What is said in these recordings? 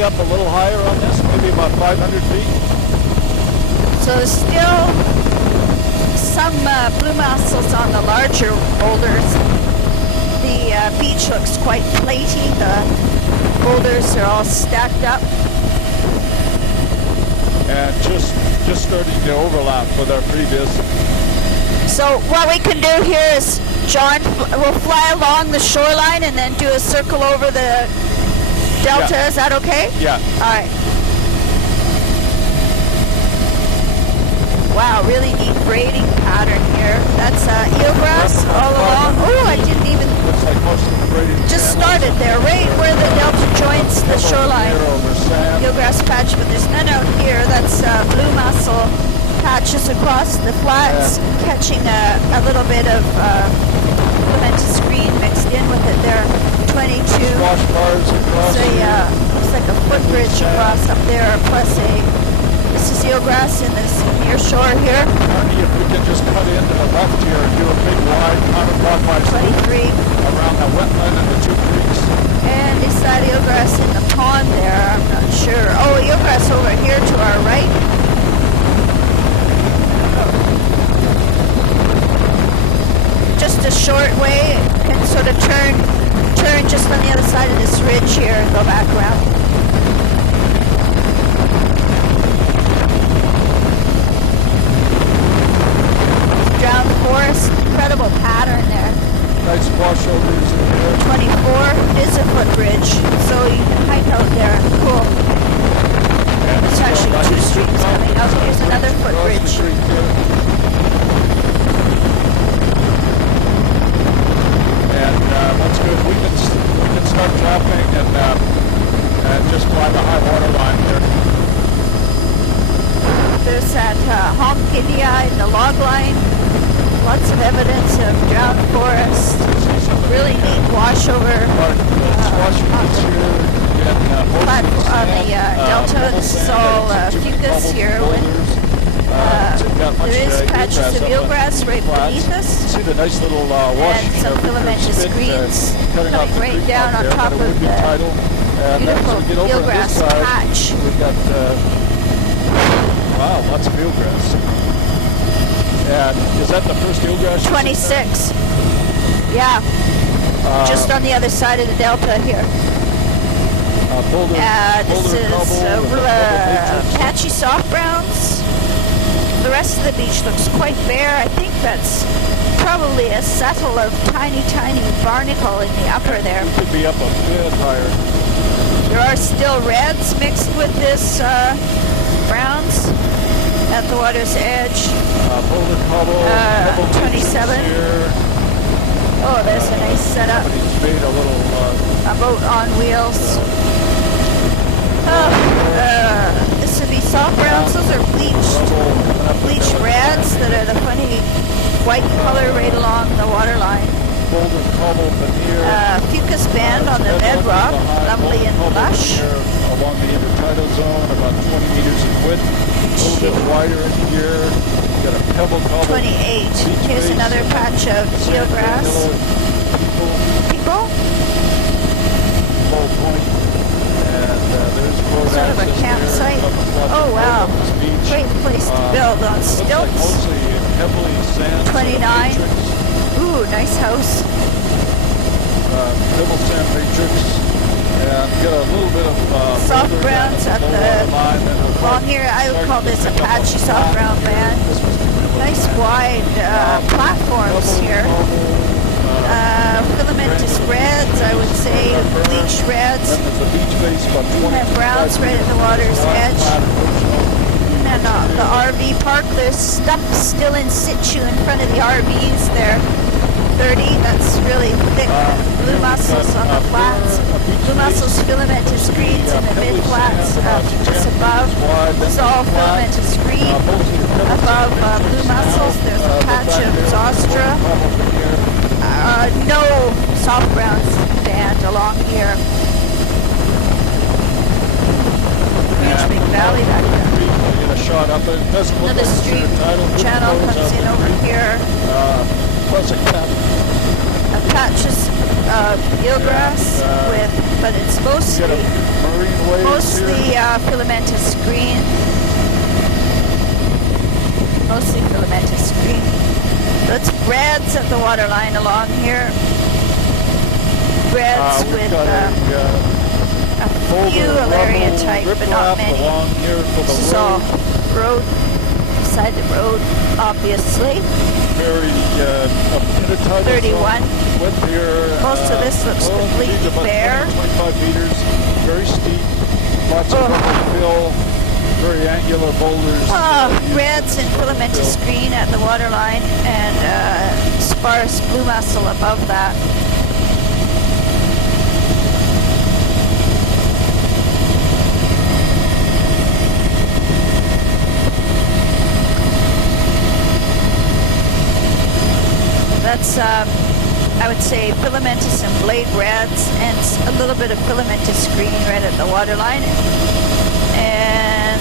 probably up a little higher on this, maybe about 500 feet. So there's still some blue mussels on the larger boulders. The beach looks quite platy. The boulders are all stacked up. And just starting to overlap with our previous. So what we can do here is, John, we'll fly along the shoreline and then do a circle over the delta. Yeah. Is that okay? Yeah. All right. Wow, really neat braiding pattern here. That's eelgrass all along. Oh, I didn't even. Looks like most of the braiding Just started there, right where the delta joins the shoreline. Eelgrass patch, but there's none out here. That's blue mussel patches across the flats, catching a little bit of filamentous green mixed in with it there. 22. Squash bars across. So yeah, looks like a footbridge across up there, plus this is eelgrass in this near shore here. Marnie, if we can just cut into the left here and do a big wide counterclockwise 23. around the wetland and the two creeks. And is that eelgrass in the pond there? I'm not sure. Oh, eelgrass over here to our right. Just a short way, can sort of turn just on the other side of this ridge here and go back around. Drowned forest, incredible pattern there. Nice washovers in there. 24 is a footbridge, so you can hike out there. Cool. And There's actually two streams coming out. Here's another footbridge. And that's good. We can start dropping and just fly the high water line here. There's that honk India in the log line. Lots of evidence of drowned forest. Really neat washover. On the delta, this is all fucus here. There is patches of eelgrass right beneath us. See the nice little wash and some filamentous greens coming right down on top of the beautiful eelgrass patch. We've got, wow, lots of eelgrass. And is that the first eelgrass? 26. Yeah. Just on the other side of the delta here. This is patchy soft browns. The rest of the beach looks quite bare. I think that's probably a settle of tiny barnacle in the upper there. It could be up a bit higher. There are still reds mixed with this browns at the water's edge. Boulder Cobble, 27. Oh, there's a nice setup. Made a little a boat on wheels. This would be soft browns. Those are bleached reds that are the funny white color right along the waterline. Boulder Cobble veneer. Fucus band on the bedrock, lovely and lush. Along the intertidal zone, about 20 meters in width. A little bit wider in here. Got a pebble cobble. 28. Here's another patch of eelgrass. People? Low point. And there's sort of a campsite. Oh wow. Great place to build on stilts. Mostly heavily sand. 29. Ooh, nice house. Pebble sand matrix. And got a little bit of soft browns at the along here. I would call this a patchy soft brown band. Nice wide platforms here. Filamentous reds, I would say, bleached reds. And browns right at the water's edge. And the RV park, there's stuff still in situ in front of the RVs there. 30, that's really thick blue mussels on the flats. Blue mussels, filamentous greens in the mid-flats, just above. This is all filamentous green. Above blue mussels, there's a patch of zostra. No soft browns band along here. Huge big valley back there. Another stream channel comes in over here. A patch of eelgrass but it's mostly waves mostly here. filamentous green. Mostly filamentous green. So it's reds at the waterline along here. Reds We've with got a few Alarian type, but not many. Along here for This is the all road. road, beside the road, obviously. Very intertidal 31. Width here. Most of this looks completely about bare. 25 meters. Very steep. Lots of rubble fill. Very angular boulders. Reds and filamentous green at the waterline, and sparse blue mussel above that. That's, I would say, filamentous and blade reds, and a little bit of filamentous green right at the waterline. And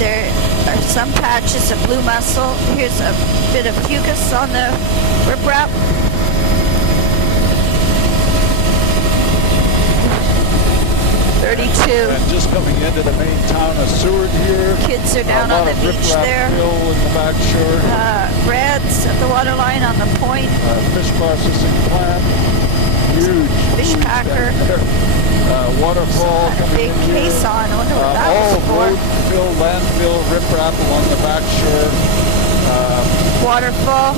there are some patches of blue mussel. Here's a bit of fucus on the riprap. 32. And just coming into the main town of Seward here. Kids are down on the beach there. Hill in the back shore. Reds at the waterline on the point. Fish processing plant. Huge. Fish packer. Waterfall. A big case on. I wonder what that was for. Road fill, landfill, riprap along the back shore. Waterfall.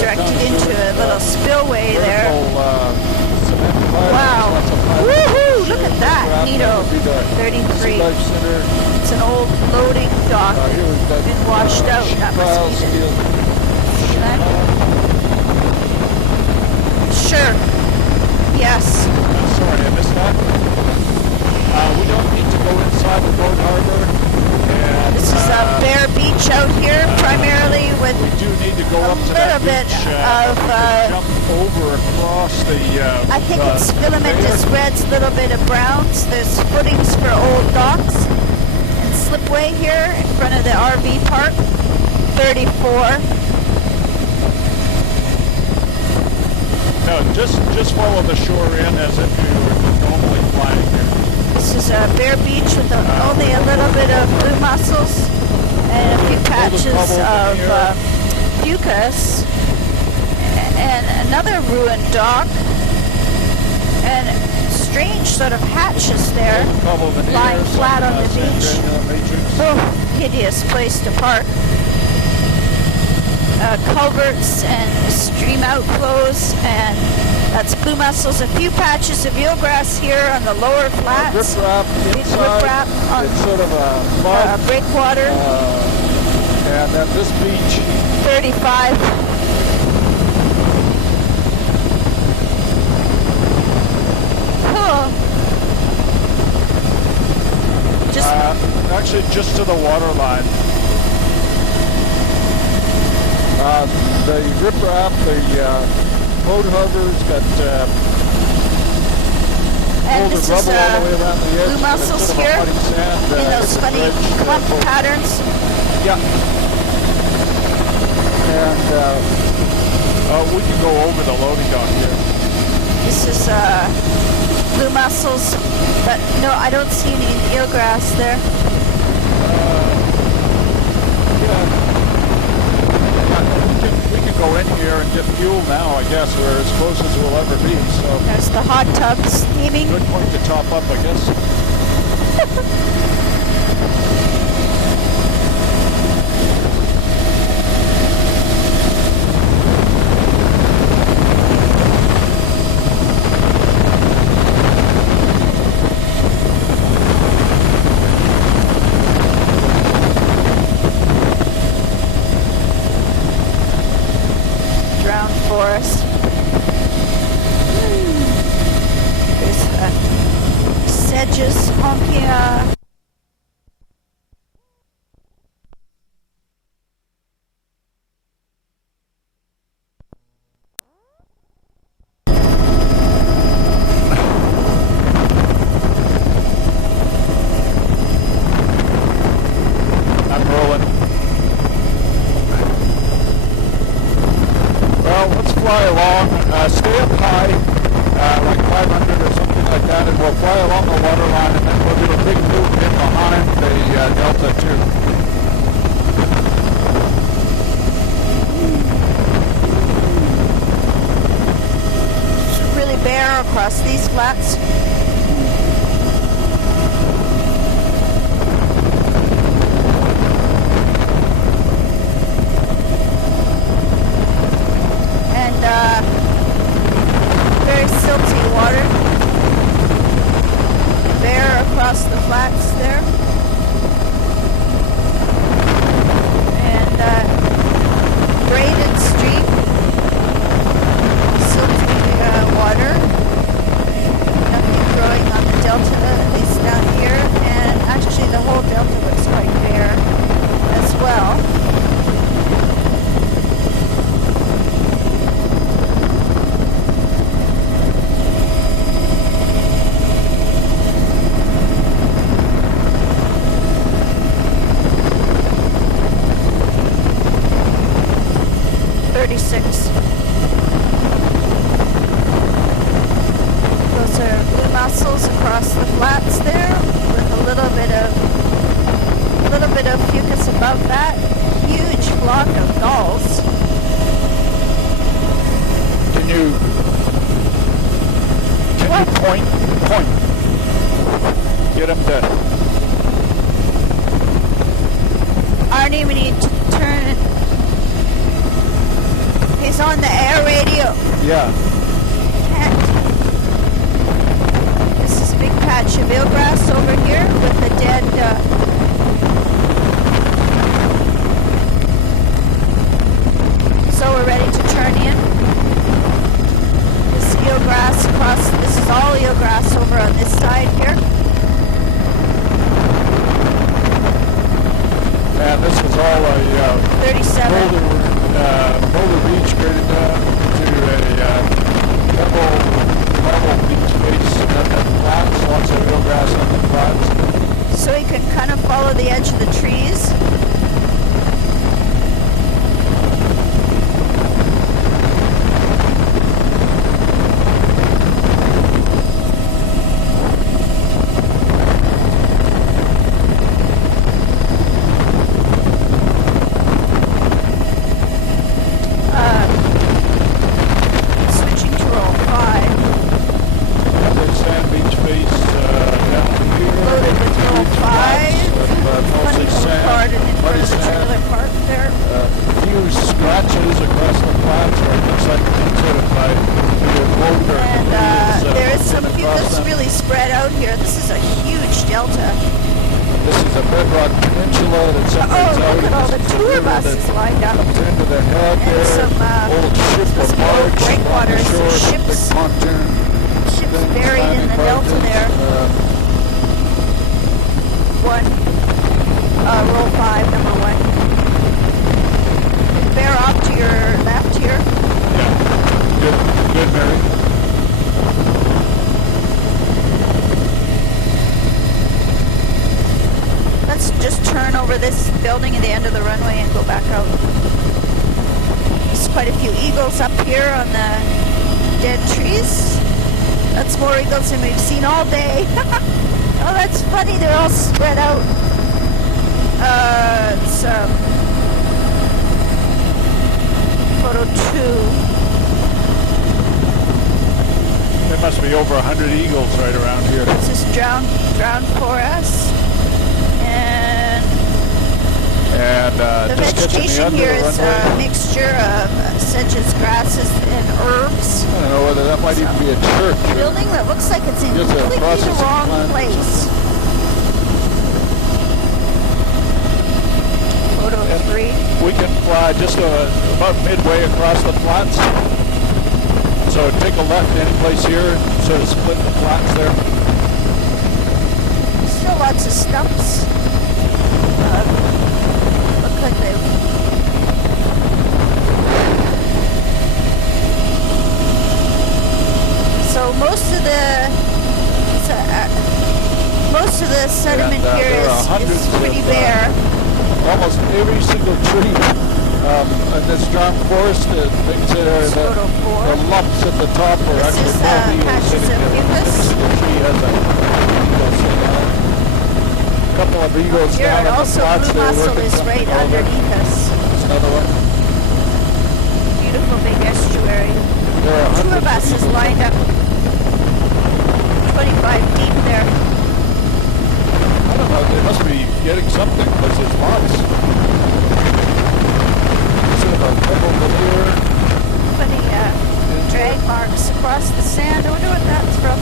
Directed into a little spillway there. Wow. Woohoo! Look at that. Neato. 33. It's an old loading dock. Been washed out. That must be the... See that? Sure. Yes. Sorry, I missed that. We don't need to go inside the boat harbor. And, this is a bare beach out here, primarily with we do need to go up to a little bit of jump over across the I think it's filamentous reds, a little bit of browns. There's footings for old docks and slipway here in front of the RV park. 34. No, just follow the shore in as if you were normally flying here. This is a bare beach with only a little bit of blue mussels and a few patches of fucus, and another ruined dock, and strange sort of hatches there lying flat on the beach. Oh, hideous place to park. Culverts and stream outflows, and that's blue mussels. A few patches of eelgrass here on the lower flats. Big riprap on it's sort of a mud, breakwater. And at this beach, 35. Oh. Actually, just to the water line. The riprap, the boat harbor's got and this is rubble all the way around the edge. Blue mussels here in those funny clump patterns. Yeah. And we can go over the loading dock here. This is blue mussels, but no, I don't see any eelgrass there. We can go in here and get fuel now, I guess. We're as close as we'll ever be, so... There's the hot tub steaming. Good point to top up, I guess. Forest. There's sedges honking. I'm rolling. Well, let's fly along. Stay up high, like 500 or something like that, and we'll fly along the water line, and then we'll do a big loop in behind the delta too. It's really bare across these flats. Very silty water. Bare across the flats there. And braided stream. Silty water. Nothing growing on the delta, at least down here. And actually the whole delta looks quite bare as well. Those are blue mussels across the flats there, with a little bit of fucus above that. Huge flock of gulls. Can you point? Get them to. Arnie, we need to turn it. He's on the air radio. Yeah. This is a big patch of eelgrass over here with the dead. So we're ready to turn in. This eelgrass across. This is all eelgrass over on this side here. And this is all a 37. boulder beach graded down to a marble beach face, and then flats, lots of eelgrass on the flats. So you can kind of follow the edge of the trees. Up here on the dead trees. That's more eagles than we've seen all day. Oh, that's funny. They're all spread out. It's photo 2. There must be over 100 eagles right around here. This is drowned forest. And the vegetation here is a mixture of sedges, grasses, and herbs. I don't know whether that might even be a church. A building that looks like it's in completely the wrong place. Photo 3. We can fly just about midway across the flats. So take a left any place here and sort of split the flats there. Still lots of stumps. Like they so most of the sediment here is pretty bare. Almost every single tree And this drum forest, things that are Photo 4. the lumps at the top are This actually is, bald eagles patches sitting of there. mucus. The tree has a eagle sitting on it. A couple of eagles Here, down and on the also flats blue there mussel working is something right over. underneath us. There's another one. Beautiful big estuary. There are Tour hundreds of buses eagles. lined up 25 deep there. I don't know, they must be getting something because there's lots. Sort of a pebble veneer. Funny drag marks across the sand. I wonder what that's from.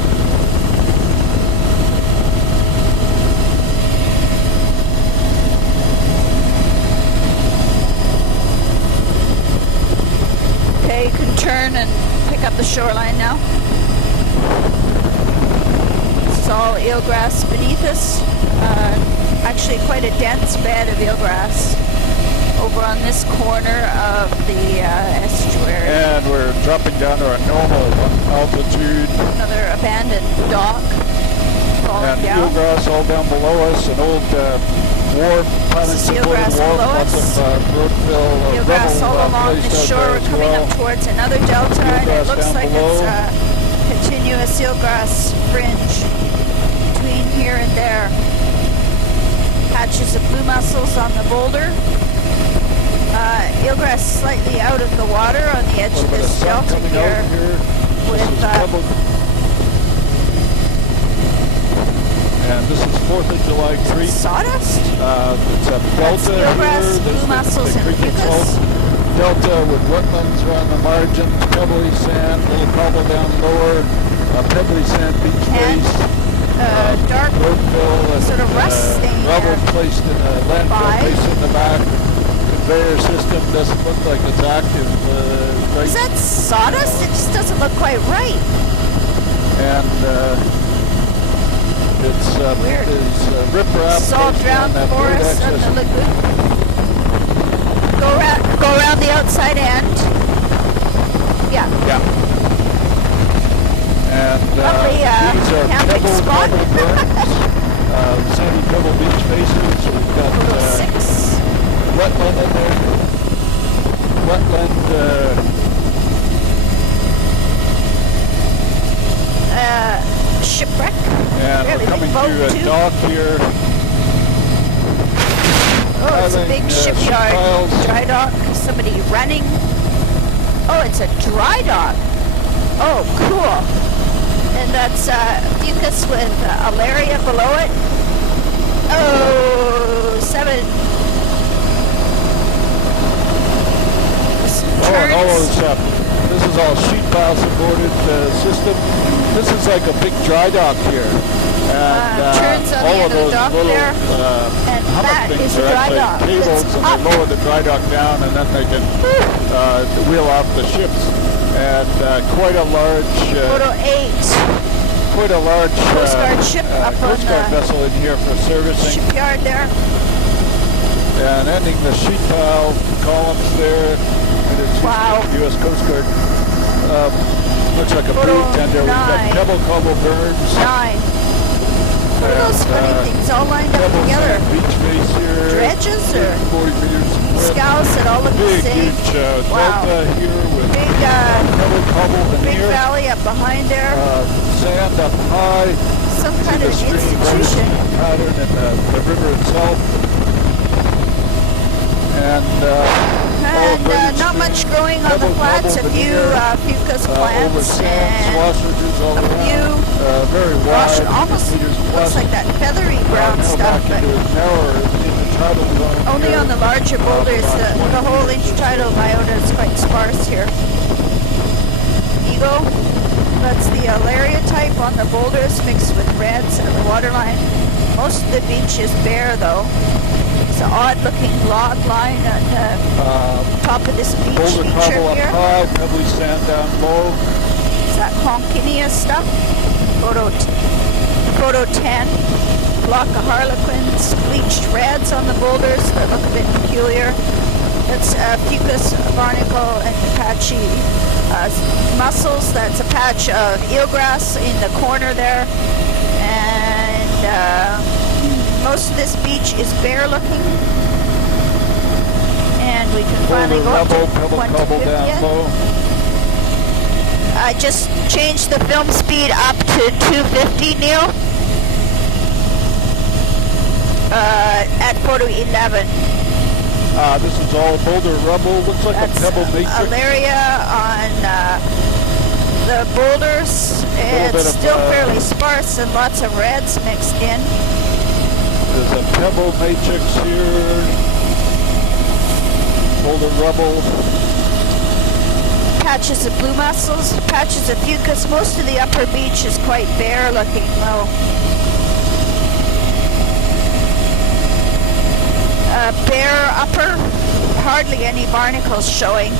Okay, you can turn and pick up the shoreline now. This is all eelgrass beneath us. Actually quite a dense bed of eelgrass over on this corner of the estuary. And we're dropping down to our normal altitude. Another abandoned dock falling And down. eelgrass all down below us. An old war, pilot This is supported eelgrass war, below lots us. of roadkill, Eelgrass rubble, all along placed the out shore. there We're as coming well. up towards another delta, and it Eelgrass looks down like below. it's a continuous eelgrass fringe between here and there. Patches of blue mussels on the boulder. Eelgrass slightly out of the water on the edge A little of bit of this sun delta coming here. out here. This with, is pebble. And this is 4th of July Creek. Sawdust? It's a delta here. eelgrass, There's blue the mussels, and creek itself. mucus. Delta with wetlands around the margins, pebbly sand, little cobble down lower, pebbly sand beach And, face. dark roadkill and sort of rust stain rubble there. placed in a landfill By. place in the back. Conveyor system doesn't look like it's active. Right. Is that sawdust? It just doesn't look quite right. And it's Weird. riprap. It's all placed on drowned that forest road and the access. lagoon. Go around the outside end. Yeah. Yeah. And Lovely, these are camping pebble spot. burns. Sandy Pebble Beach faces. We've got Photo 6. wetland in there. Wetland. Shipwreck. And Really we're coming big boat, to a too. dock here. Oh, it's a Having, big ship shipyard. piles. Dry dock. Somebody running. Oh, it's a dry dock. Oh, cool. And that's fucus with alaria below it. Oh, 7. This is all sheet pile supported system. This is like a big dry dock here. And turns on the all end of of the those dock little there. And hummock that things is a are dry actually dock. cables, It's and up. they lower the dry dock down, and then they can wheel off the ships. And quite a large, Photo 8. Coast Guard ship up on Coast Guard the vessel in here for servicing. shipyard there. And ending the sheet pile columns there. And it's Wow. U.S. Coast Guard. Looks like a Photo buoy tender. We've got 9. pebble cobble burns. 9. What are those funny things all lined up Pebble together? sand beach face here. Dredges or 40 meters width. scows that all look the Big, same? huge Wow. delta here with Big, pebble cobble big veneer. valley up behind there. Sand up high. Some See kind the of stream institution. pattern in the river itself. And not much growing on the flats. A few fucus over plants sand, swash ridges all a around. few Very gosh, wide. it almost meters plus. looks like that feathery brown Now stuff, back but into a narrower intertidal zone only here. on the larger boulders. The whole intertidal biota is quite sparse here. Eagle, that's the alaria type on the boulders mixed with reds at the waterline. Most of the beach is bare though. It's an odd looking log line on the top of this beach Boulder feature cobble up here. high, pebbly sand down low. Is that Conchinia stuff? Photo 10. Block of harlequins, bleached reds on the boulders that look a bit peculiar. That's fucus, barnacle, and Apache mussels. That's a patch of eelgrass in the corner there. And most of this beach is bare looking. And we can finally Boulder go up to Rebel, Pebble Cobble down 150th. low. I just changed the film speed up to 250, Neil. At photo 11. This is all Boulder Rebel. Looks like That's a Pebble Matrix. Alaria on the boulders. It's still fairly sparse and lots of reds mixed in. There's a Pebble Matrix here. Boulder Rebel. Patches of blue mussels, patches of fucus. Most of the upper beach is quite bare looking low. Bare upper, hardly any barnacles showing.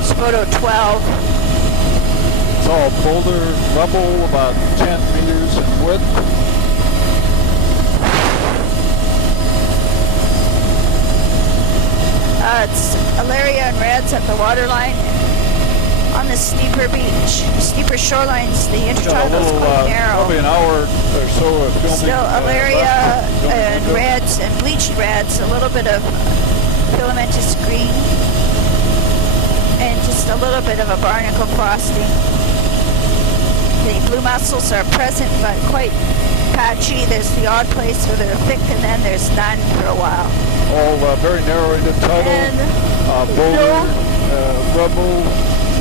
It's photo 12. It's all Boulder Rebel, about 10 meters in width. It's Alaria and reds at the waterline. On the steeper beach, steeper shorelines, the intertidal is quite narrow. Probably an hour or so of filming. Still Alaria and reds and bleached reds, a little bit of filamentous green, and just a little bit of a barnacle frosting. The blue mussels are present but quite patchy. There's the odd place where they're thick and then there's none for a while. All very narrow intertidal. And Boulder, Rebel.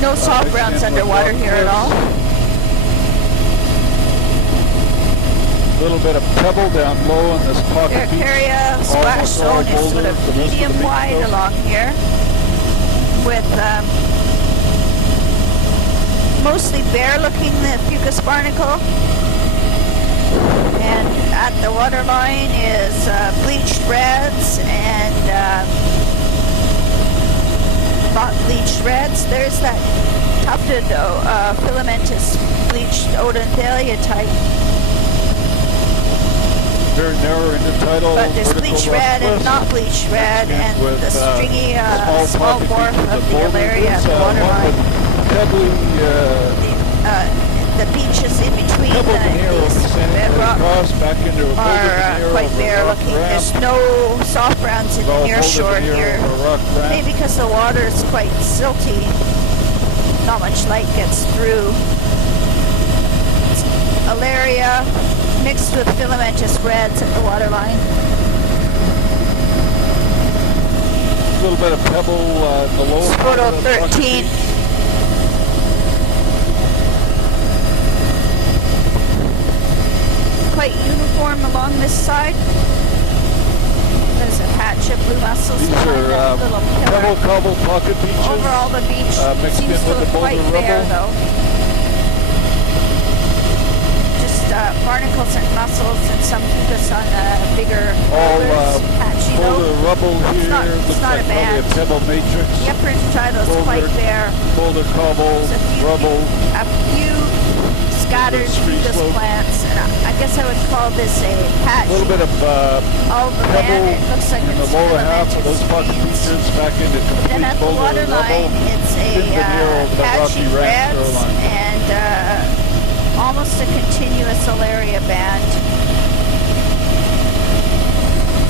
No soft browns underwater here at all. A little bit of pebble down low in this pocket beach. Arcaria splash zone is sort of medium wide along here, with mostly bare looking the fucus barnacle. And at the waterline is bleached reds and not bleached reds. There's that tufted filamentous bleached Odonthelia type. Very narrow intertidal. But there's bleached red and not bleached red, and the stringy small morph of the Alaria at the waterline. The beaches in between these bedrock are quite bare looking. There's no soft browns in the near shore here. Maybe because the water is quite silty. Not much light gets through. Alaria mixed with filamentous reds at the waterline. A little bit of pebble in the lower part Photo of the 13. Quite uniform along this side. There's a patch of blue mussels. These are Pebble Cobble pocket beaches. Overall, the beach seems to look quite bare, though. Just barnacles and mussels and some fucus on bigger boulders. Patchy though. Boulder Rebel here. It's not a bad. A Pebble Matrix. The upper intertidal is quite bare. Boulder Cobble, Rebel. A few scattered fucus plants, and I guess I would call this a patch. A little bit of all the land, it looks like in it's the lower half of those pocket beaches back into complete Then at the Boulder waterline, Rebel. it's a patchy reds and almost a continuous Alaria band.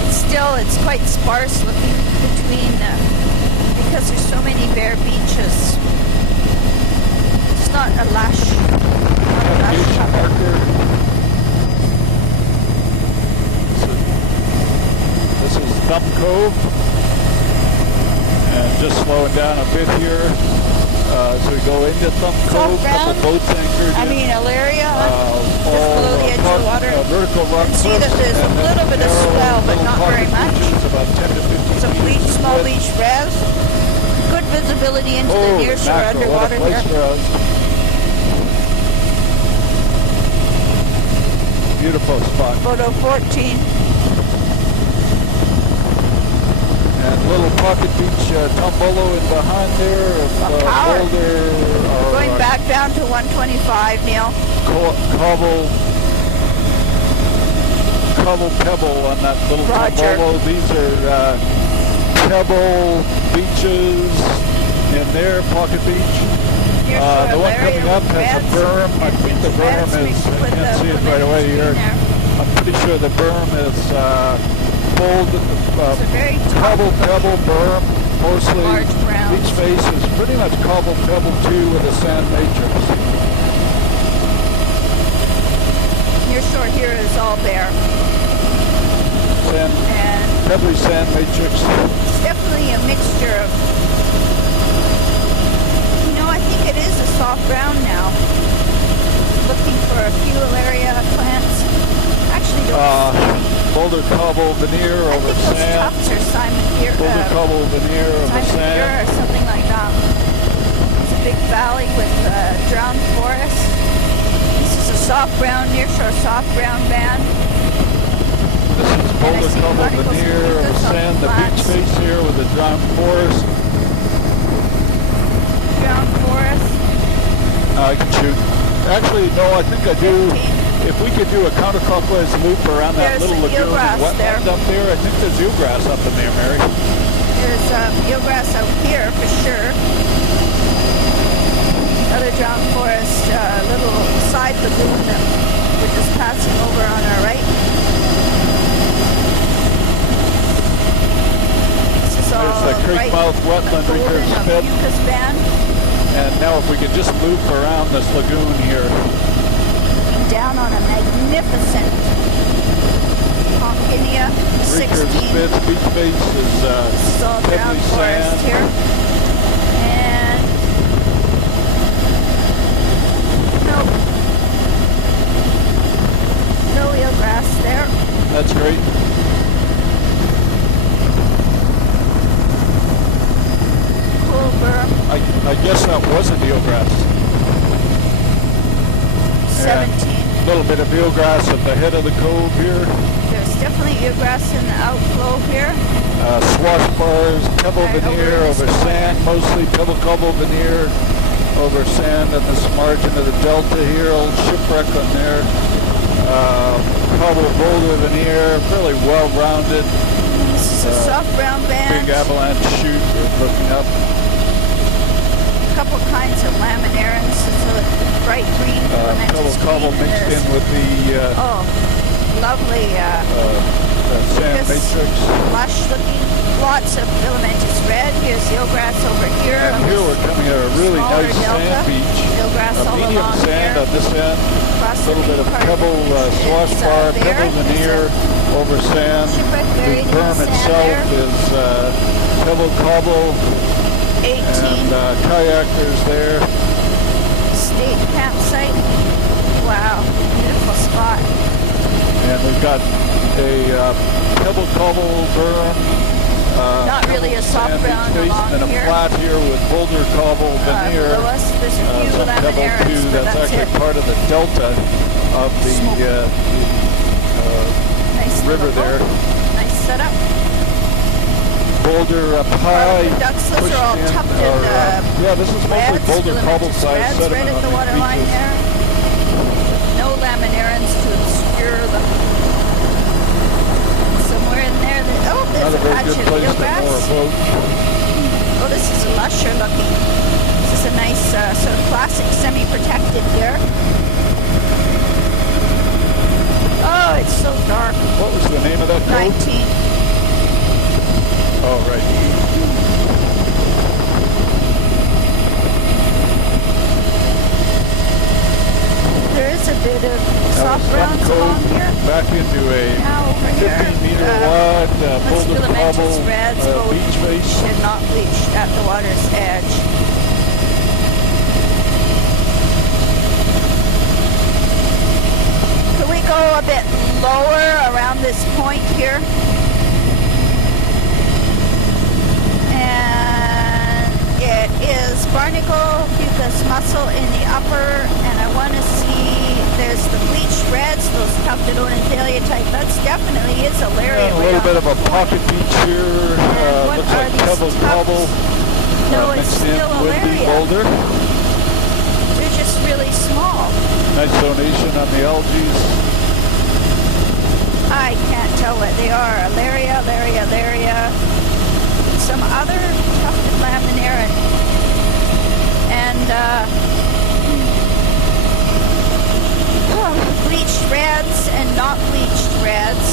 Still, it's quite sparse looking between, because there's so many bare beaches. It's not a lush cover. This is Thumb Cove, and just slowing down a bit here. So we go into Thumb Cove, couple boats anchored. Alaria, just below the edge of the water. Vertical rock You can see that there's a little bit of swell, but not very much. About 10 to 15 Some bleach, small bleach res. Good visibility into the near shore underwater here. Beautiful spot. Photo 14. And little pocket beach, Tombolo in behind there. Boulder. Going back down to 125, Neil. Cobble Pebble on that little Tombolo. These are pebble beaches in their pocket beach. The one coming up has a berm. I think the berm is, I can't see it right away here. I'm pretty sure the berm is folded, It's a very cobble pebble berm, mostly. large browns. Beach face is pretty much cobble pebble too with a sand matrix. Near shore here is all bare. Sand, And pebbly sand matrix. it's definitely a mixture of, you know, I think it is a soft ground now. Looking for a Fuliaria plants. Actually, don't see any. Boulder cobble veneer I over think those sand. tufts are Simon Deer, Boulder cobble veneer over Simon Deer sand. or something like that. It's a big valley with drowned forest. This is a soft brown, nearshore soft brown band. This is boulder see cobble particles of veneer over mucus on sand. the The beach flats. face here with the drowned forest. Drowned forest. I can shoot. Actually, no, I think I do. If we could do a counterclockwise loop around that There's little the lagoon eelgrass and there. wetlands up there, I think there's eelgrass up in there, Mary. There's eelgrass out here for sure. Another drowned forest, little side lagoon that we're just passing over on our right. This is all There's the creek right mouth wetland golden recurve of spit. mucus band. And now if we could just loop around this lagoon here. Down on a magnificent Ponkinia Recurve 16. spit, beach face is This is all drowned pebbly forest sand. here. And no eelgrass there. That's great. Cool berm. I guess that wasn't eelgrass. 17. A little bit of eelgrass at the head of the cove here. There's definitely eelgrass in the outflow here. Swash bars, pebble Right, veneer over over this sand, mostly pebble cobble veneer over sand on this margin of the delta here. Old shipwreck on there. Cobble boulder veneer, fairly well-rounded. This is a soft brown band. Big avalanche chute looking up. A couple kinds of laminarans. It's a bright green Pebble filamentous cobble green. mixed in There's- with the Oh, lovely sand this matrix. lush looking. Lots of filamentous red. Here's eelgrass over here. And on here this we're coming at a really smaller nice delta. sand beach. Eelgrass A all medium along sand here. on this end. Across A the little bit main of part pebble the beach swash is, bar, there. pebble There's veneer over sand. shipwreck The buried in the berm sand itself there. is pebble cobble 18 and kayakers there. state campsite. Wow, beautiful spot. And we've got a pebble cobble berm. Not really a soft sand ground beach face, along and a here. flat here with boulder cobble veneer. Below us, there's a few Some pebble laminarans, too. but That's that's actually it. part of the delta of the Nice river little there. boat. Nice setup. Boulder up high. Ducks, those pushed are all in, tufted, yeah, this is mostly reds, boulder cobble filamentous size reds sediment right at on the these waterline beaches. there. No laminarans to obscure them. Somewhere in there, oh, there's Not a a very patch good of place to moor a eelgrass. boat. Oh, this is lusher looking. This is a nice sort of classic semi-protected here. Oh, it's so dark. What was the name of that cove? 19. Oh, right. There is a bit of Now soft Sun browns along Cove here. back into a Now over here, 15-meter wide let's boulder filamentous cobble reds, both beach face. bleached and not bleached at the water's edge. Can we go a bit lower around this point here? And it is barnacle fucus mussel in the upper, and I want to see, there's the bleached reds, those tufted Onentalia type. That's definitely is And Alaria. a little bit of a pocket beach here. what Looks are like these pebble tufts? cobble. No, it's Mixed in still with the Alaria. boulder. They're just really small. Nice donation on the algae. I can't tell what they are. Alaria, Alaria, Alaria. Some other tufted laminaria. And bleached reds and not bleached reds.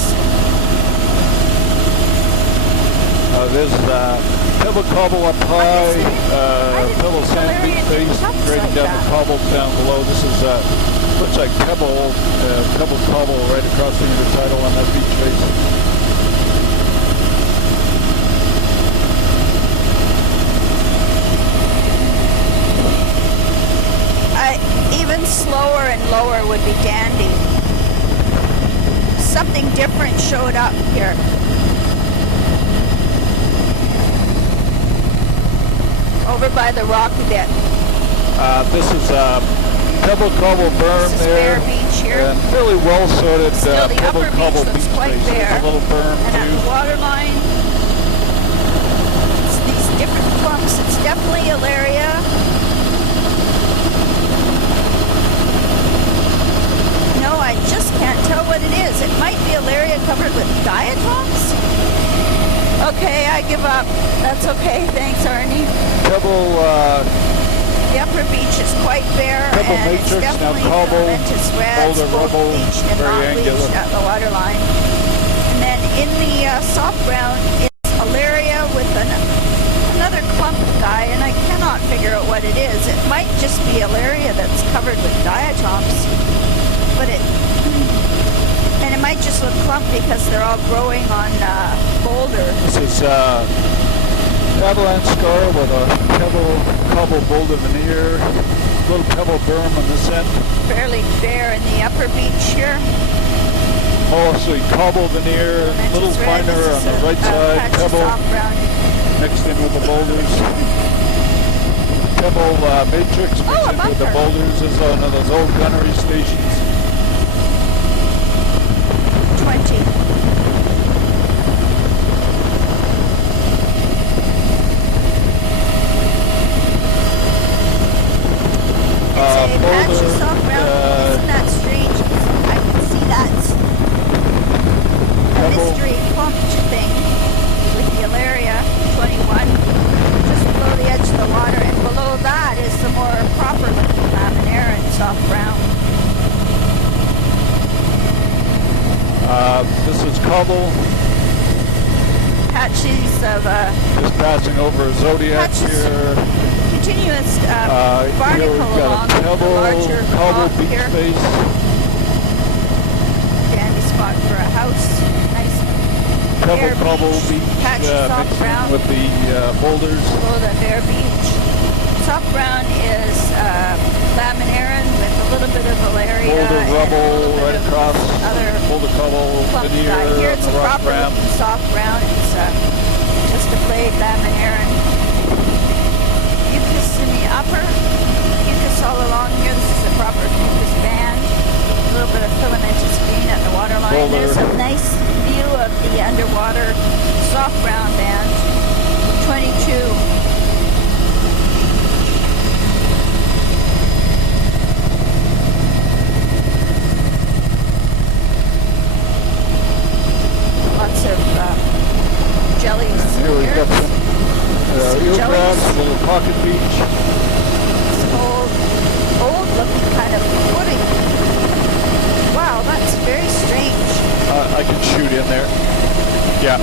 There's pebble cobble up high, pebble sand beach face, grading down the cobbles down below. This is looks like pebble cobble right across the intertidal on that beach face. Even slower and lower would be dandy. Something different showed up here. Over by the rocky bit. This is pebble cobble berm there, Bear Beach here. and fairly well sorted Still, the pebble upper cobble beach beach looks quite face. bare. There's a little berm And at the too. water line, it's these different clumps. It's definitely Alaria. No, I just can't tell what it is. It might be Alaria covered with diatoms. Okay, I give up. That's okay. Thanks, Arnie. Pebble, The upper beach is quite bare, Pebble and it's matrix, now definitely cobble, filamentous reds, boulder, both rubble, bleached and very not angular. bleached at the water line. And then in the soft ground is Alaria with another clump guy, and I cannot figure out what it is. It might just be Alaria that's covered with diatoms, but and it might just look clumpy because they're all growing on boulder. This is avalanche scar with a pebble cobble boulder veneer, little pebble berm on this end. Fairly bare in the upper beach here. Mostly cobble veneer, a little finer on the right side, pebble mixed in with the boulders. Pebble matrix mixed in with the bunker. boulders. This is one of those old gunnery stations. 20. It's a patch of soft ground. Isn't that strange? I can see that mystery clumped thing with the Alaria 21 just below the edge of the water, and below that is the more proper looking laminaire and soft ground. This is cobble, Patches of just passing over Zodiac Patches. here. continuous Here barnacle we've along got a the larger pebble, cobble rock beach here. face. Dandy spot for a house. Nice Pebble bare cobble beach. beach Patch of soft mixed in ground with the boulders. below the bare beach. Soft ground is laminarin with a little bit of Alaria Boulder and a rubble little bit right of across. other Boulder cobble clump veneer guy. Here on it's the a rock proper ramp. looking soft ground. It's just a played laminarin. Mucus in the upper. Mucus all along here. This is a proper mucus band. A little bit of filamentous green at the waterline. Boulder. There's a nice view of the underwater soft ground band. 22. Lots of jellies. Here we've got some eel crabs, a little pocket beach. It's old looking kind of footing. Wow, that's very strange. I can shoot in there. Yeah.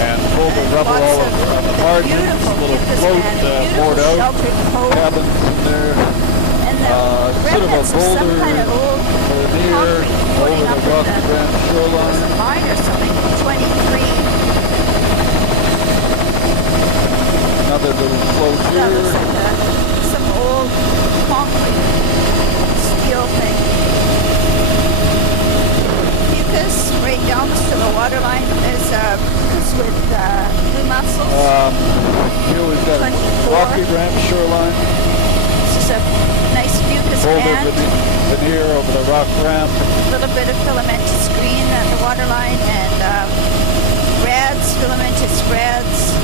And pull the And rubble lots all of over on the margins, beautiful little mucus float band, beautiful moored out, sheltered cove, cabins in there. and the Sort of a remnants of some boulder kind of old veneer concrete floating over up the in Rocky Grand the shoreline. mine or something. 23. Another little float That here. looks like some old concrete steel thing. Mucus right down to the waterline. There's mucus with blue mussels. Here we've got 24. Rocky Ramp shoreline. This is a nice mucus Boulder band. veneer over the rock ramp. A little bit of filamentous green at the waterline and reds, filamentous reds.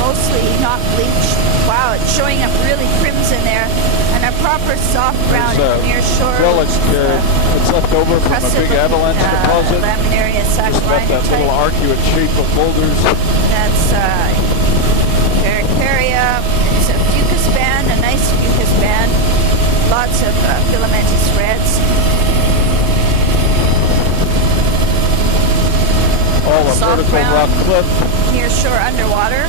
Mostly not bleached. Wow, it's showing up really crimson there. And a proper soft brown There's near shore. relic here. It's left over from a big avalanche deposit. Laminaria Just got that little type. arcuate shape of boulders. That's Varicaria. It's a fucus band, a nice fucus band. Lots of filamentous reds. soft vertical rock ground cliff. near shore underwater.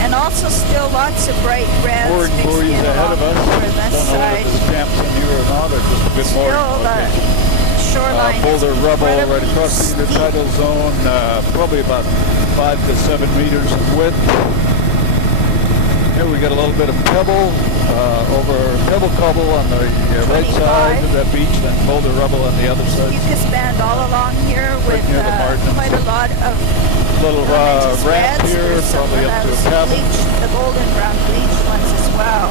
And also still lots of bright reds Mooring mixed buoys in ahead of along us. over this Don't know side. if there's camps in here or not, or just a good mooring Still the location. shoreline Boulder is rubble right incredibly across the steep. intertidal zone, probably about 5 to 7 meters in width. Here we got a little bit of pebble over pebble cobble on the right 25. side of that beach, then boulder rubble on the other side. Mucus band all along here with near the margins. quite a lot of Little filamentous ramp reds. here, There's some probably of up to a those cabin. bleached, the golden brown bleached ones as well.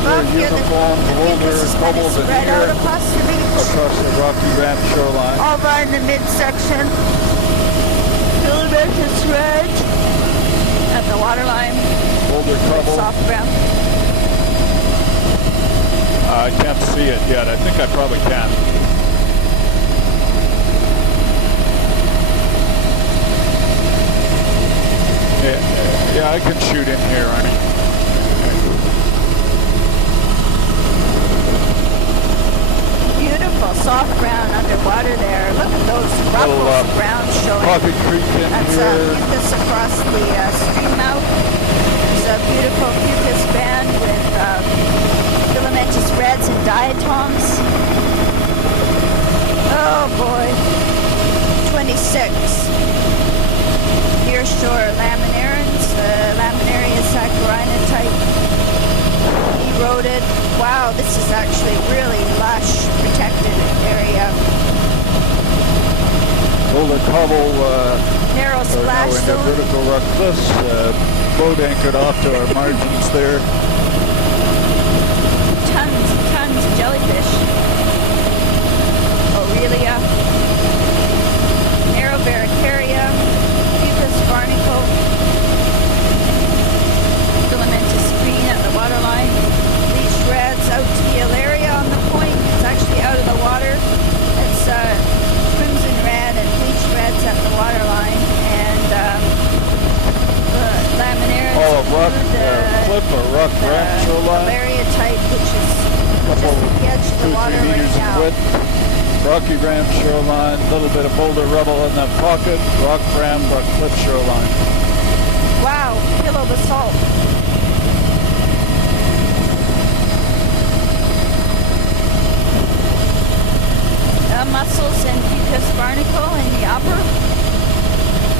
Above Here, here, the uniform, boulder, mucus is kind of cobbles in spread here. out across the beach. Across the rocky ramp shoreline. Over in the midsection, filamentous red at the waterline, Boulder cobble. soft ground. I can't see it yet. I think I probably can. Yeah, I can shoot in here, Arnie. Beautiful soft ground underwater there. Look at those Little, ruffles browns showing. Coffee Creek in That's here. mucus across the stream mouth. There's a beautiful mucus band with filamentous reds and diatoms. Oh boy. 26. Near shore laminarans, Laminaria saccharinida type. Eroded. Wow, this is actually really lush, protected area. Boulder cobble. Narrow splash into zone. vertical rock cliffs. Boat anchored off to our margins there. Tons of jellyfish. Aurelia. Narrow barracaria. Fucus barnacle. Filamentous green at the waterline. Bleached reds out to the Alaria on the point. It's actually out of the water. It's crimson red and bleached reds at the waterline. And the laminaria. Oh, rock cliff or rock ramp shoreline. Alaria type, which is just at the edge of the 2-3 water right meters in now. width. Rocky ramp shoreline, a little bit of boulder rubble in that pocket. Rock ramp, rock cliff shoreline. Wow, pillow basalt. Mussels and Fucus barnacle in the upper.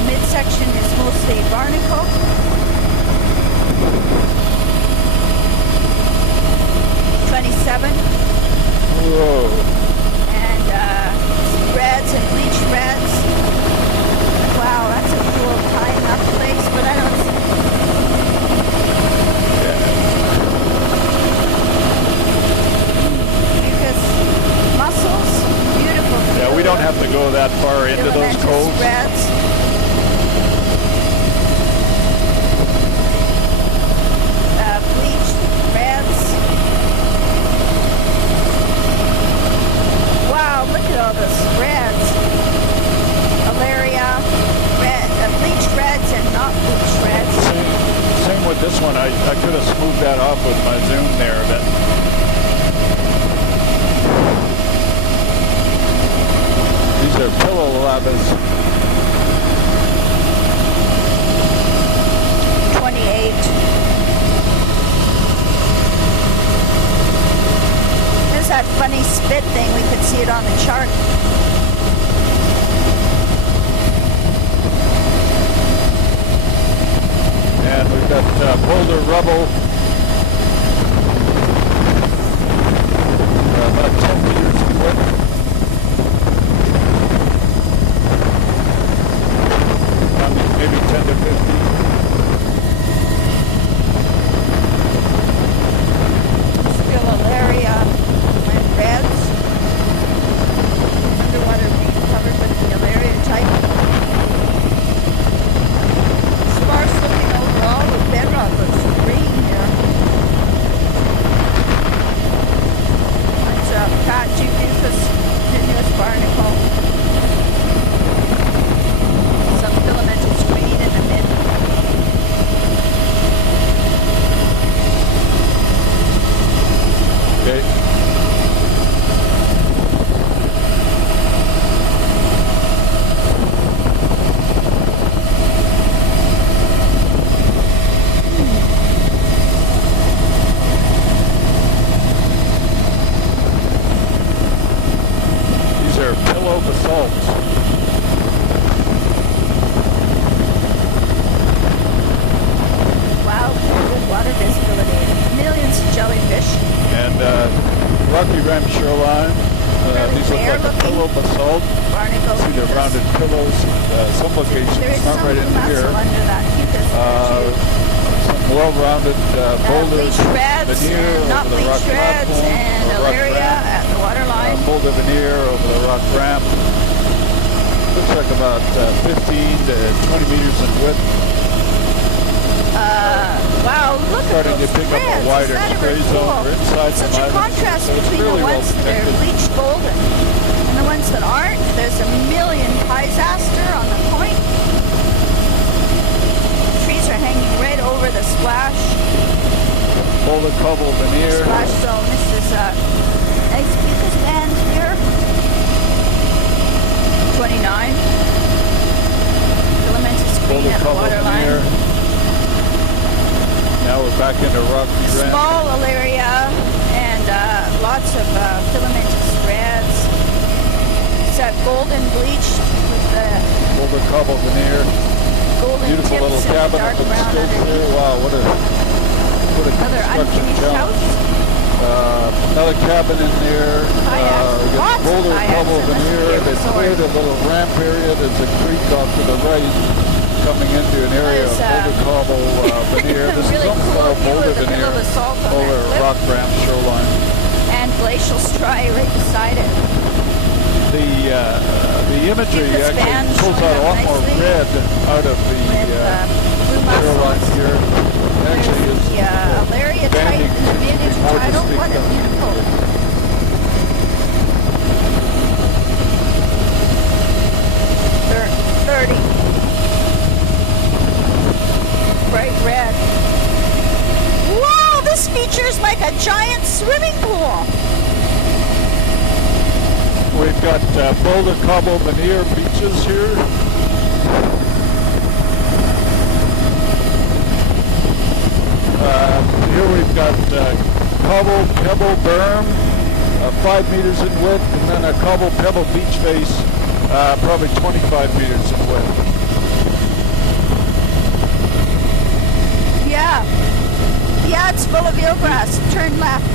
Midsection is mostly barnacle. Whoa. And reds and bleached reds. Wow, that's a cool tying up place, but I don't see. Mucus mussels, beautiful. Yeah, we don't have to go that far into those filamentous coves. reds. Bleached reds. Wow, look at all those reds. Alaria, red, bleached reds and not bleached reds. Same with this one. I could have smoothed that off with my zoom there a bit. These are pillow lavas. 28. There's that funny spit thing. We could see it on the chart. And we've got boulder rubble. About 10 meters in width. Maybe 10 to 15. Still Alaria and reds. Underwater reef covered with the Alaria type. Sparse looking overall, but bedrock looks green here. Rocky Ramp shoreline. These look like a pillow basalt. Barnacle. See the rounded pillows. Some locations, not right in here. Under that Some well-rounded boulders, veneer not over the rock bleached reds, platform, and or rock Elaria ramp. at the waterline. Boulder veneer over the rock ramp. Looks like about 15 to 20 meters in width. Wow, look Starting at those to pick up a reds. wider Is that spray ever zone. cool? We're inside Such some a islands, contrast so it's between really the well ones that are protected. bleached golden and the ones that aren't. There's a million Piesaster on the point. Trees are hanging right over the splash. Boulder cobble veneer. Splash zone. This is a nice mucus band here. 29. Filamentous green Boulder at the cobble veneer. waterline. Now we're back into Rocky Ramp. Small Elaria and lots of filamentous reds. It's golden bleached with the Boulder cobble veneer. golden Beautiful tips little and cabin dark up in brown Stokes underneath. here. Wow, what a Another construction unfinished challenge. house. Another cabin in there. Kayaks. We got Lots of Boulder kayaks cobble in this veneer. ski They resort. cleared a little ramp area. There's a creek off to the right coming into an area of There's, Boulder cobble veneer. This really is almost cool all view Boulder of the veneer. pillow basalt on that Boulder cliff. rock ramp shoreline. And glacial stry right beside it. The imagery This actually band pulls showing out a up lot more nicely red out of the With blue shoreline mussels. here. It actually There's is the Elaria type banding in the to be more mid-intertidal. What a distinct. beautiful. 30. Bright red. Wow, this features like a giant swimming pool. We've got Boulder cobble veneer beaches here. Here we've got cobble pebble berm, 5 meters in width, and then a cobble pebble beach face, probably 25 meters in width. Yeah. Yeah, it's full of eelgrass. Turn left.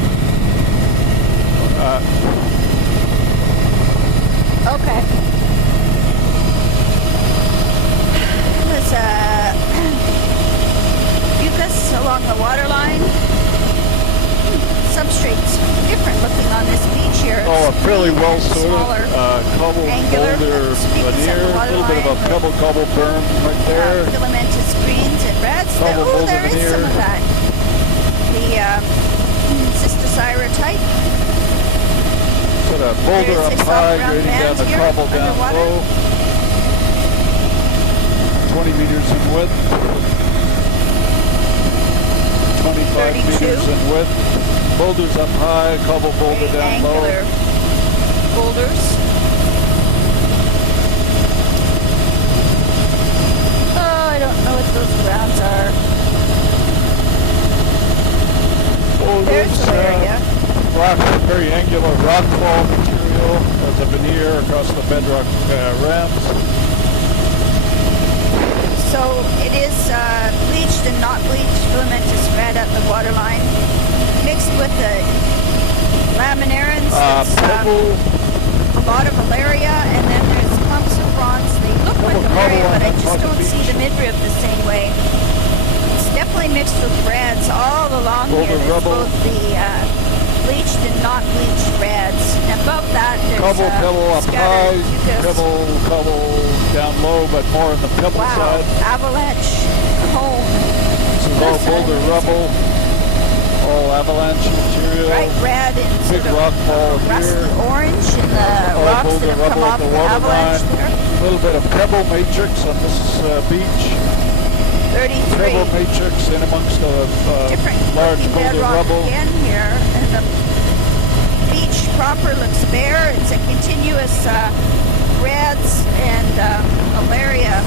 Okay. There's mucus along the waterline. Substrate's different looking on this beach here. Oh, a It's fairly green well and soiled smaller. cobble Angular, boulder speaks of veneer, the a little bit of a waterline pebble cobble berm right there. Filamentous greens and reds. Cobble Oh, boulder there is some veneer. of that. The Cystosira type. Sort of boulder There's up a soft high, round grading down band the here, cobble down underwater. low. 20 meters in width. 25 32. meters in width. Boulders up high, cobble boulder Very down low. angular boulders. Oh, I don't know what those browns are. There's Boulders, Elaria. rock, very angular rock fall material as a veneer across the bedrock ramps. So it is bleached and not bleached filamentous red at the waterline, mixed with the laminarans. It's Pebble, a lot of Elaria, and then there's clumps of bronze. They look like Pebble Elaria, cobble but I on just top of don't see beach. the midrib the same way. It's definitely mixed with reds all along Boulder here. There's rubble. both the bleached and not bleached reds. And above that, there's cobble pebble up high, scattered mucus. pebble cobble down low, but more on the pebble Wow, side. avalanche home. This is all boulder rubble, all avalanche material. Bright red and Big sort of rock fall rusty here. orange in the All rocks boulder that have come rubble off at the the avalanche waterline. there. A little bit of pebble matrix on this beach. 33. Pebble matrix in amongst the Different large looking boulder bedrock rubble. again here. And the beach proper looks bare. It's a continuous reds and Elaria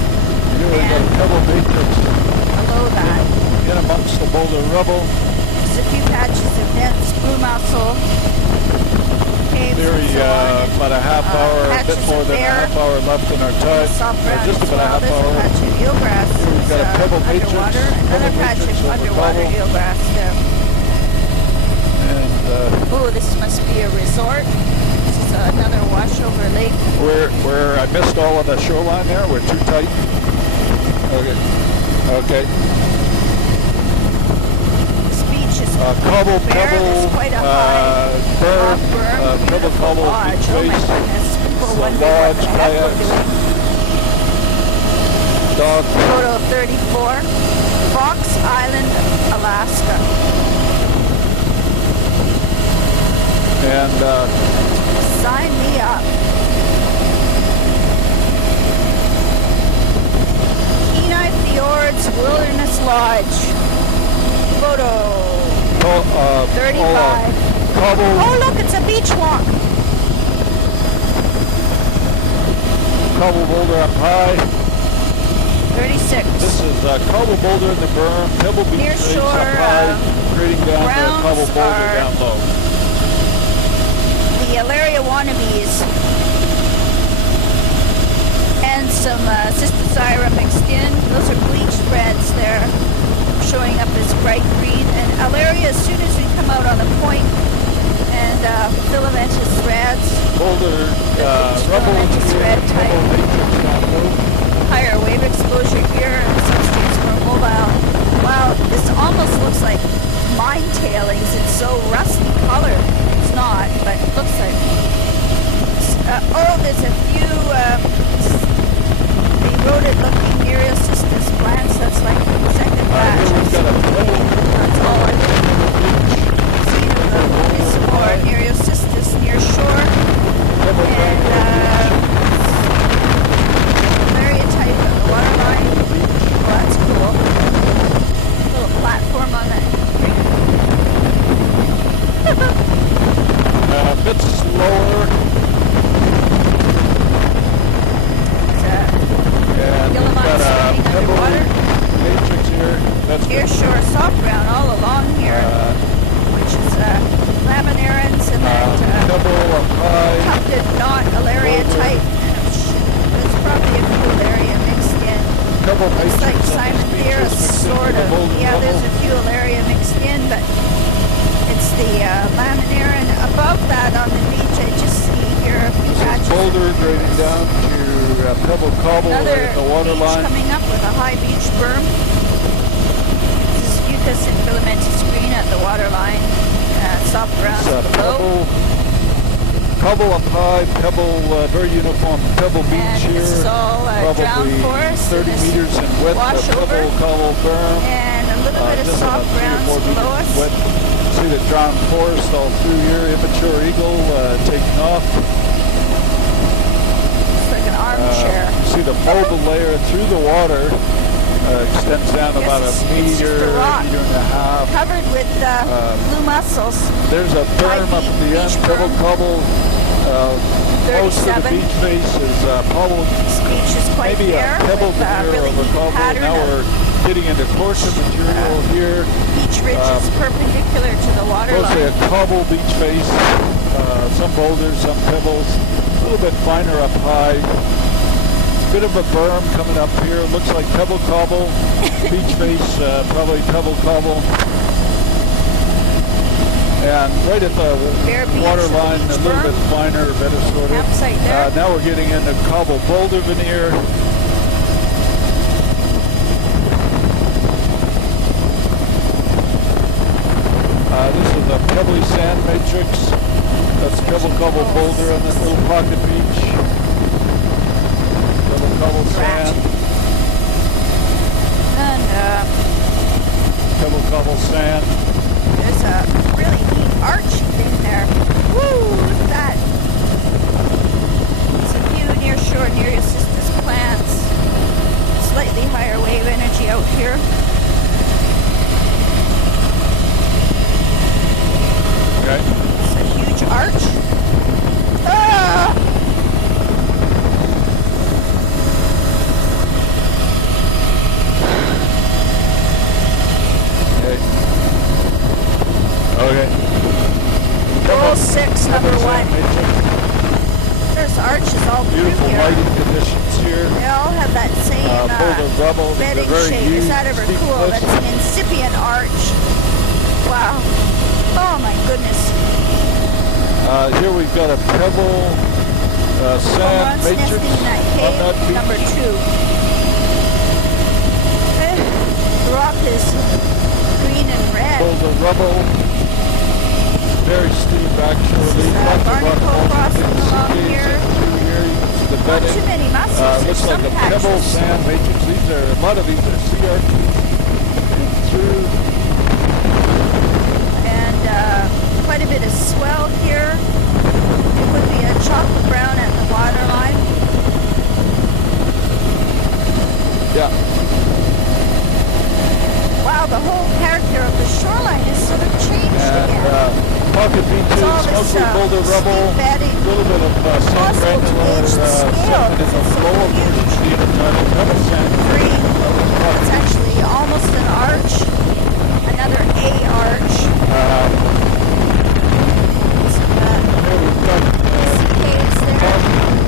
Here we got a pebble matrix below that. in amongst the boulder rubble. Just a few patches of dense blue mussel. Caves There and so on. about a half hour, a bit patches more of than a bare. half hour left in our tide. Soft brown Just as about a well. half There's a hour. patch of eelgrass Here we've got a pebble matrix, underwater. pebble Another patch matrix of over underwater cobble. eelgrass there. And Oh, this must be a resort. This is another washover lake. Where I missed all of the shoreline there. We're too tight. Okay. Okay. This beach is Cobble, bare. pebble, There's quite a high berm, berm. pebble, cobble, lodge. beach Oh my face, goodness. People wonder what lodge, the heck we're kayaks, doing. dog. Photo 34. Fox Island, Alaska. And Sign me up. Kenai Fjords Wilderness Lodge. Photo 35. Cobble. Oh look, it's a beach walk. Cobble boulder up high. 36. This is Cobble boulder in the berm, pebble beach Near face shore, up high, creating down to Cobble boulder are down low. The Alaria wannabes. And some Cystisyra mixed in. Those are bleached reds there, showing up as bright green. And Alaria, as soon as we come out on the point, and filamentous reds. Boulder, rubble filamentous red type. matrix down low. Higher wave exposure here, and some streams more mobile. Wow, this almost looks like mine tailings. It's so rusty color. It's not, but it looks like. Oh, there's a few eroded looking Nereocystis plants. That's like the second batch. We've got a pebble. That's all I see. There's some more Nereocystis near shore. And type of the water line. Oh, that's cool. Little platform on that. A bit slower. And we've got a pebble matrix here. That's near shore soft ground all along here, which is laminarans and that pebble up high. tufted knot Alaria type. There's probably a few Alaria mixed in. Looks like Simon Theris, sort of. Yeah, there's a few Alaria mixed in, but it's the laminaran. Above that on the beach, I just see here a few patches. Boulder grading down to pebble cobble Another at the water beach line. coming up with a high beach berm. This is Fucus and filamentous green at the water line. Soft ground below. Cobble up high, pebble, very uniform pebble beach And here. this is all drowned Probably forest. 30 meters in width, wash pebble, over. cobble, berm. And a little bit of Just soft about 3 or grounds 4 meters below us. width. See the drowned forest all through here. Immature eagle taking off. It's like an armchair. You see the mobile layer through the water extends down Yes, about a it's meter, just a rock. meter and a half. Covered with blue mussels. There's a berm up at the end, beach pebble berm. cobble. Most of the 37. beach face is cobble. This beach is quite Maybe bare a pebble with veneer really over neat cobble. pattern Now of we're getting into coarser material here. beach ridges perpendicular to the water Mostly line. a cobble beach face. Some boulders, some pebbles. A little bit finer up high. Bit of a berm coming up here. Looks like pebble cobble. Beach face, probably pebble cobble. And right at the water line, a little bit finer, better sort of. Campsite there. Now we're getting into cobble boulder veneer. This is a pebbly sand matrix. That's pebble cobble boulder on this little pocket beach. Pebble cobble sand. And Pebble cobble sand. there's a really neat arch in there. Woo, look at that. It's a few near shore Nereocystis plants. Slightly higher wave energy out here. Okay. It's a huge arch. Ah! Okay. Goal 6, number 1. There's arches all through Beautiful here. lighting conditions here. They all have that same Boulder rubble. bedding They're very shape. Is huge, that ever steep cool? cliffs. That's an incipient arch. Wow. Oh my goodness. Here we've got a pebble sand Cormorants matrix nesting in that on cave, that beach. number 2. The rock is green and red. Boulder rubble. Very steep actually. Lots of barnacle rock crossing formation. along Caves here. in through here. You can see the Not bedding. too many mussels. Looks like a pebble sand matrix. A lot of these are sea urchins through. And quite a bit of swell here. It would be a chocolate brown at the waterline. Yeah. Wow, the whole character of the shoreline is sort of changed And again. pocket beaches, all this, mostly boulder rubble, steep bedding. a little bit of sand Possible to granular gauge the scale, sediment in the because it's so lower portion of the intertidal pebble sand. Green. It's actually almost an arch. Another A arch. Here we've got Caves there.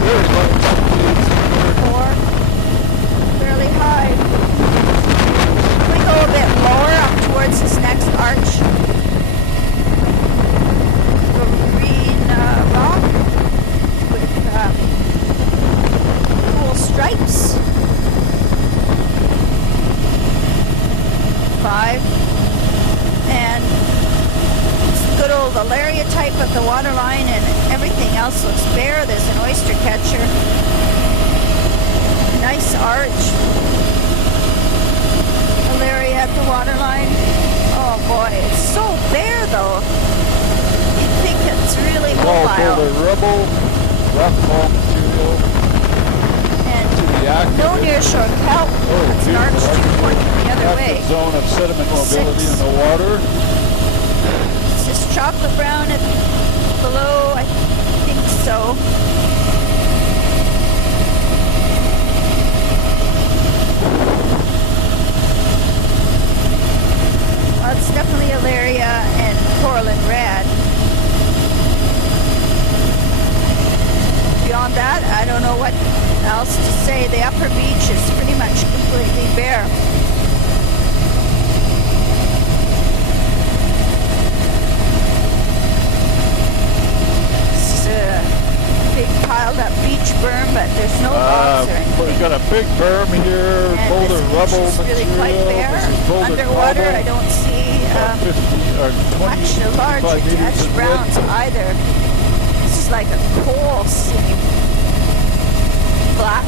very large caves here. 4. Fairly high. We go a bit lower up towards this next arch. The green rock with cool stripes. 5. And it's the good old Alaria type of the waterline, and everything else looks bare. There's an oyster catcher. Nice arch. Alaria at the waterline. Oh boy, it's so bare though. You'd think it's really All mobile. boulder rubble, rock fall material And to the active. no nearshore kelp. It's an arch pointing the other way. Active zone of sediment mobility 6. in the water. Is this chocolate brown at below? I think so. Well, it's definitely Alaria and coral and red. Beyond that, I don't know what else to say. The upper beach is pretty much completely bare. This is a big piled up beach berm, but there's no logs or anything. We've got a big berm here, And boulder this beach rubble is really quite material. bare. This is boulder Underwater, cobble. I don't see 50 or 20, much large 25 meters attached in browns width. either. This is like a coal seam. Black.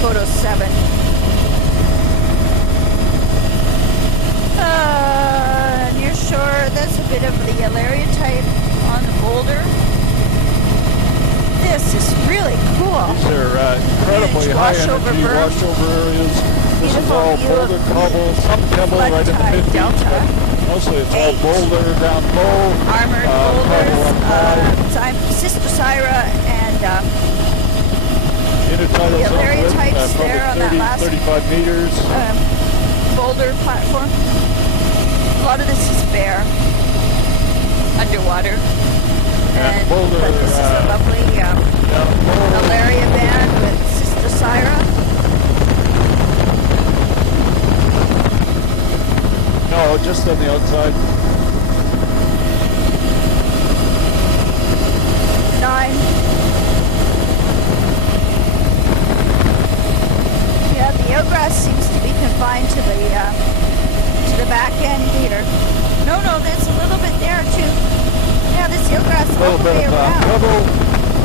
Photo 7. Near shore, that's a bit of the Alaria type on the boulder. This is really cool. These are incredibly Huge high washover energy berm. washover areas. This is Beautiful all view boulder of cobble, some pebble flood right in the tide mid-beach, delta. but mostly it's all 8. boulder down low. Armored cobble boulders, up high. Sistocyra and Intertidal the zone Alaria width, types probably there on that 30, last 35 meters. boulder platform. A lot of this is bare, underwater. And boulder, but this is a lovely down low. Alaria band with Sistocyra. No, just on the outside. 9. Yeah, the eelgrass seems to be confined to the back end here. No, there's a little bit there too. Yeah, this eelgrass A all little the bit way of around. pebble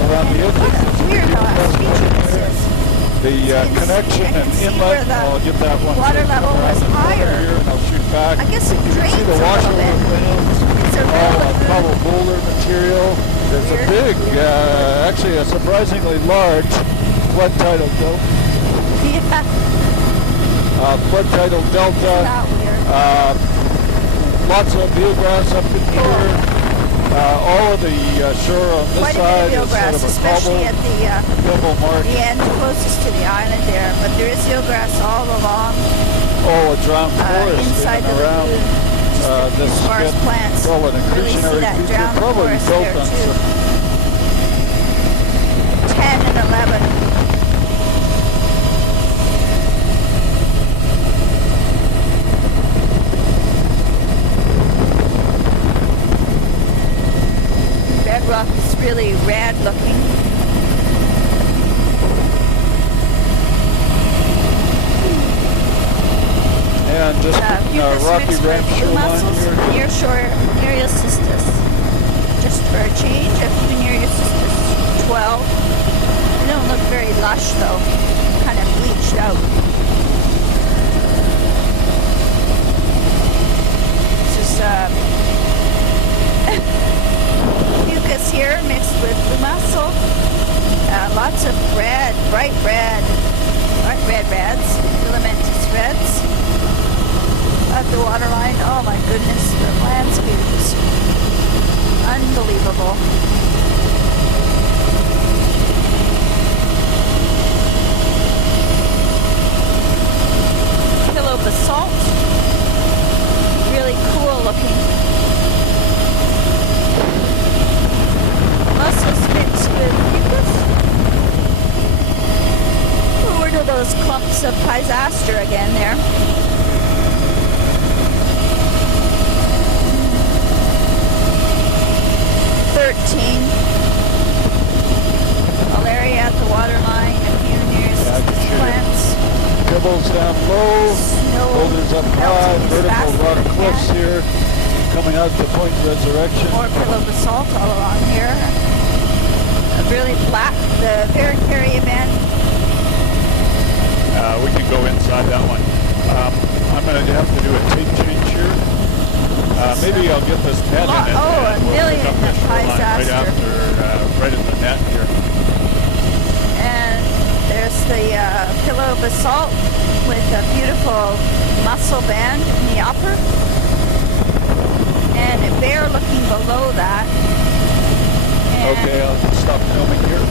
around the And what edges. a weird feature this is. The connection I can and see inlet, where the I'll get that one. water level was higher. Here and I'll shoot back. I guess it drains See a the little washover bit. bands, It's a all real cobble boulder material. There's Weird. a big, actually a surprisingly large flood tidal delta. yeah, Flood tidal delta. not weird. Lots of eelgrass up in here. All of the shore on this Quite a side bit of is sort eelgrass, of a especially at pebble mark. the end closest to the island there. But there is eelgrass all along Oh, a drowned forest inside in the and around lagoon. this As far as bit. plants, Well, an really see inclusionary that feature, drowned probably forest built there on too. some 10 and 11. mucus Rocky mixed with Ranch blue shoreline mussels, here. nearshore Nereocystis. Just for a change, a few Nereocystis 12. They don't look very lush though, kind of bleached out. This is mucus here mixed with blue mussel. Lots of red, bright red, reds, filamentous reds at the waterline. Oh my goodness, the landscape is unbelievable. Pillow basalt, really cool looking. Mussels mixed with mucus. Where are those clumps of Pisaster again there? Malaria at the waterline, a few Nereocystis plants. Pebbles down low, Snow boulders up high, melting as vertical fast as rock it cliffs can. here, coming out to Point Resurrection. More pillow basalt all along here. Really black, the Varicary event. We can go inside that one. I'm going to have to do a tape change here. Maybe I'll get this net in it. Oh, and a we'll million pick up the shoreline right Pisaster. after, right at the net here. And there's the pillow basalt with a beautiful mussel band in the upper. And a bear looking below that. And Okay, I'll stop filming here.